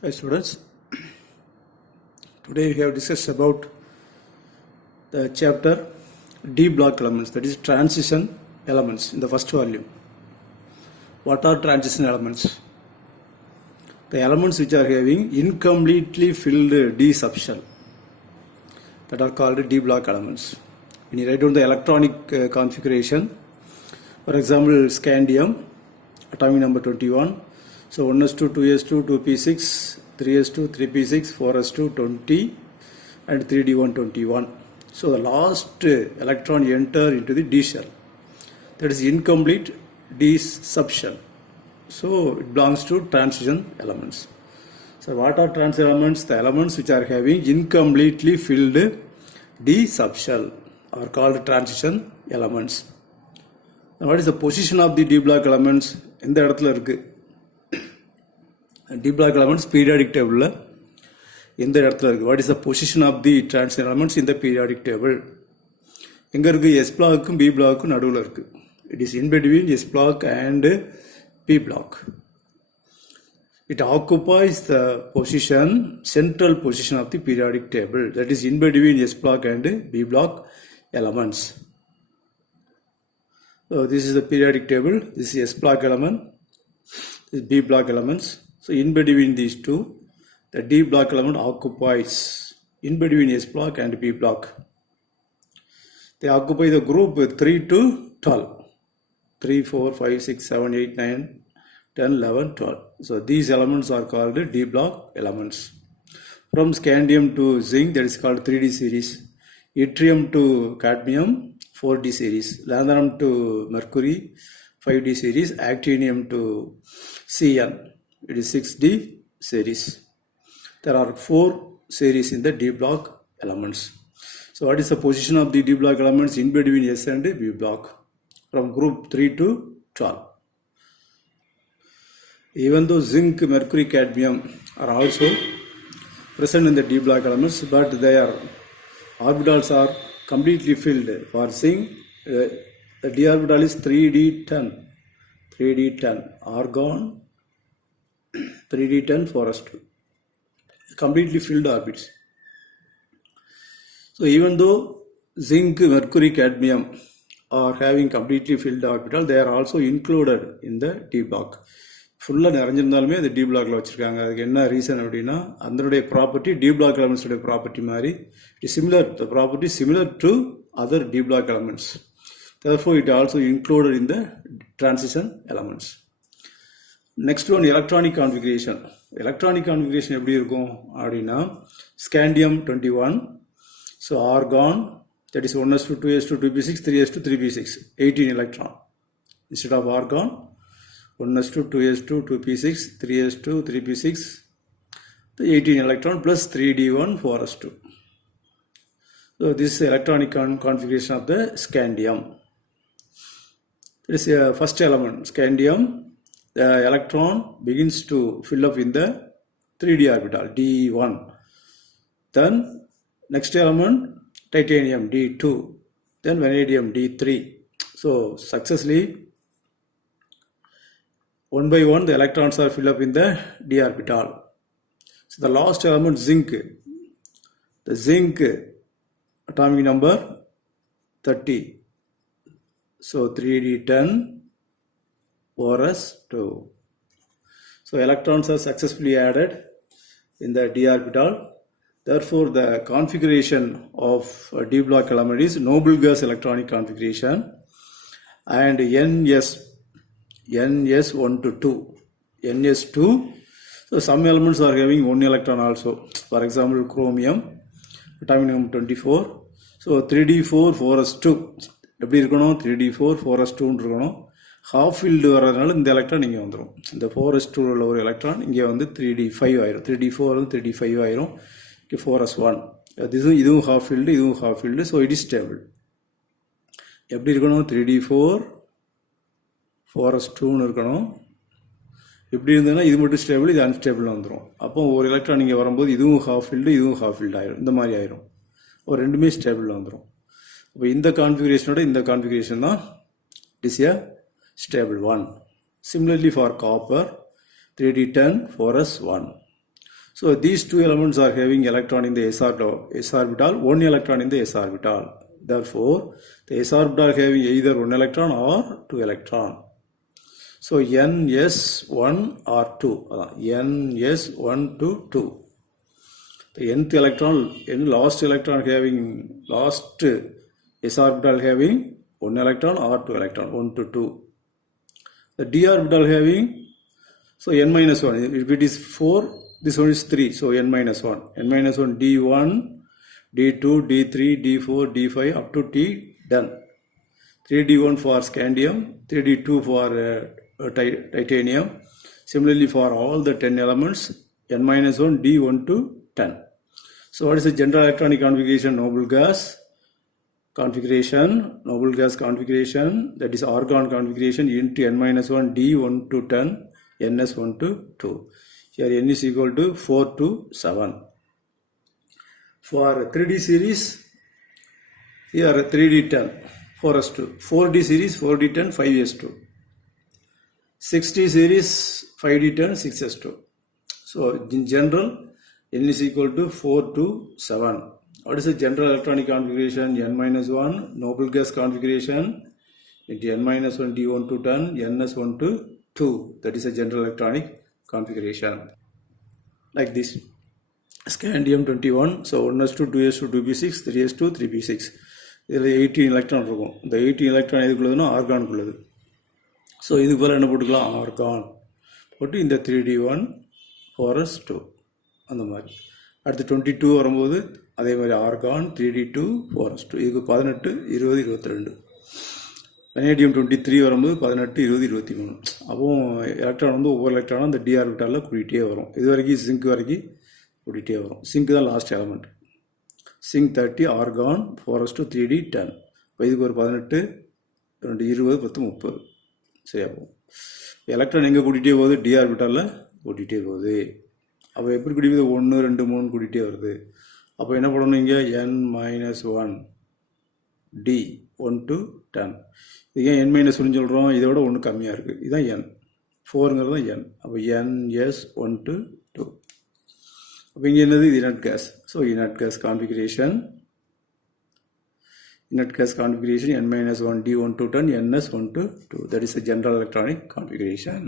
Hi students, today we have discussed about the chapter D block elements, that is transition elements in the first volume. What are transition elements? The elements which are having incompletely filled D subshell, that are called D block elements. When you write down the electronic configuration, for example scandium, atomic number 21, so 1s2, 2s2, 2p6, 3s2, 3p6, 4s2, 20 and 3d1, 21. So the last electron enter into the D shell, that is incomplete D subshell. So it belongs to transition elements. So what are transition elements? The elements which are having incompletely filled D subshell are called transition elements. Now what is the position of the D block elements? In the இடத்துல இருக்கு D block elements periodic table இந்த இடத்துல இருக்கு. What is the position of the transition elements in the periodic table? எங்க இருக்கு? S blockக்கும் B blockக்கும் நடுவுல இருக்கு. It is in between S block and P block. It occupies the position, central position of the periodic table, that is in between S block and B block elements. So this is the periodic table. This is S block element, this is B block elements. So in between these two, the D block element occupies in between S block and B block. They occupy the group 3 to 12. 3, 4, 5, 6, 7, 8, 9, 10, 11, 12. So these elements are called D block elements. From scandium to zinc, that is called 3D series. Yttrium to cadmium, 4D series. Lanthanum to mercury, 5D series. Actinium to CN, it is 6D series. There are 4 series in the D block elements. So what is the position of the D block elements in between S and B block from group 3 to 12? Even though zinc, mercury, cadmium are also present in the D block elements, but their orbitals are completely filled. For zinc, the d orbital is 3d10, 3d10, argon 3d10, 4s2, completely filled orbits. So even though zinc, mercury, cadmium are having completely filled orbital, they are also included in the D block. ஃபுல்லாக நிறைஞ்சிருந்தாலுமே அது டி பிளாக்ல வச்சுருக்காங்க. அதுக்கு என்ன reason அப்படின்னா, அதனுடைய property d block எலமெண்ட்ஸுடைய ப்ராப்பர்ட்டி மாதிரி it similar, the property similar to other d block elements. therefore it also included in the transition elements. Next one, electronic configuration. Electronic configuration எப்படி இருக்கும் அப்படின்னா, scandium 21, so argon, that is 1s2, 2s2, 2p6, 3s2, 3p6, 18 electron instead of argon. 1s2, 2s2, 2p6, 3s2, 3p6, the 18 electron plus 3d1, 4s2. So this is electronic configuration of the scandium. This is first element, scandium. The electron begins to fill up in the 3d orbital, d1. Then next element, titanium, d2. Then vanadium, d3. So successively, one by one, the electrons are filled up in the d orbital. So the last element, zinc. The zinc atomic number 30. So 3d10, 4s2. So electrons are successfully added in the d orbital. Therefore, the configuration of a D block element is noble gas electronic configuration, and NS1 to 2, NS2. So some elements are having one electron also. For example, chromium, atomic number 24. So 3d4, 4s2. எப்படி இருக்கணும்? 3d4, 4s2 இருக்கணும். half filled வரதுனால இந்த எலக்ட்ரான் இங்கே வந்துடும். இந்த 4s2 உள்ள ஒரு எலக்ட்ரான் இங்கே வந்து 3d5 ஆயிரும். 3d4 வந்து 3d5 ஆயிரும். இங்கே 4s1. இதுவும் half filled, இதுவும் half filled. So it is stable. எப்படி இருக்கணும்? 3d4, 4s2 இருக்கணும். இப்படி இருந்ததுன்னா இது மட்டும் ஸ்டேபிள், இது அன்ஸ்டேபிள் வந்துடும். அப்போ ஒரு எலக்ட்ரான் இங்கே வரும்போது இதுவும் half filled, இதுவும் half filled ஆயிரும். இந்த மாதிரி ஆயிரும். ஒரு ரெண்டுமே ஸ்டேபிள் வந்துடும். அப்போ இந்த கான்ஃபிகரேஷனோட இந்த கான்ஃபிகரேஷன் தான் it is a stable one. Similarly for copper, 3d10, 4s1. So these two elements are having electron in the s orbital, one electron in the s orbital. Therefore, the s orbital having either one electron or two electron. So ns1 or 2. ns1 to 2. The nth electron, last electron having, last s orbital having one electron or two electron, 1 to 2. The d orbital having, so n minus 1, if it is 4, this one is 3, so n minus 1. n minus 1, d1, d2, d3, d4, d5 up to t, done. 3d1 for scandium, 3d2 for titanium. Similarly for all the 10 elements, n minus 1, d1 to 10. So what is the general electronic configuration? Noble gas configuration, that is argon configuration into n minus 1, d1 to 10, ns1 to 2. Here n is equal to 4 to 7. For 3D series, here 3d10, 4s2. 4D series, 4d10, 5s2. 6D series, 5d10, 6s2. So in general, n is equal to 4 to 7. What is the general electronic configuration? n minus 1, noble gas configuration into n minus 1, d1 to 10, ns1 to 2. That is a general electronic configuration. Like this. Scandium 21, so 1s2, 2s2, 2p6, 3s2, 3p6. இதில் 18 எலக்ட்ரான் இருக்கும். இந்த 18 எலக்ட்ரான் எதுக்குள்ளதுன்னா ஆர்கானுக்குள்ளது. ஸோ இதுக்கு போல் என்ன போட்டுக்கலாம்? ஆர்கான் போட்டு இந்த 3d1, 4s2 அந்த மாதிரி. அடுத்து 22 வரும்போது அதே மாதிரி ஆர்கான் 3d2, 4s2. இதுக்கு 18, 20, 22. வெனேடியம் 23 வரும்போது 18, 20, 23. அப்போ எலக்ட்ரான் வந்து ஒவ்வொரு எலக்ட்ரானும் அந்த டி ஆர்பிட்டாலில் கூட்டிகிட்டே வரும். இது வரைக்கும் சிங்க் வரைக்கும் கூட்டிகிட்டே வரும். சிங்க் தான் last element. Sink 30, argon 4s2, 3d 10. இப்போ இதுக்கு ஒரு 18, 2, 20, 10, 30. சரியா போகும். எலக்ட்ரான் எங்கே கூட்டிகிட்டே போகுது? டி ஆர்பிட்டாலில் கூட்டிகிட்டே போகுது. அப்போ எப்படி கூட்டிகிட்டு 1, 2, 3 கூட்டிகிட்டே வருது. அப்போ என்ன பண்ணணும்? இங்கே n minus 1 d 1 to 10. இது ஏன் n minus 1 சொல்கிறோம்? இதோட ஒன்று கம்மியாக இருக்குது. இதுதான் n. 4ங்கிறது தான் n. அப்போ ns1 to 2. அப்போ இங்கே என்னது? இது inert gas. So inert gas configuration n minus 1 d1 to 10, ns1 to 2. That is the general electronic configuration.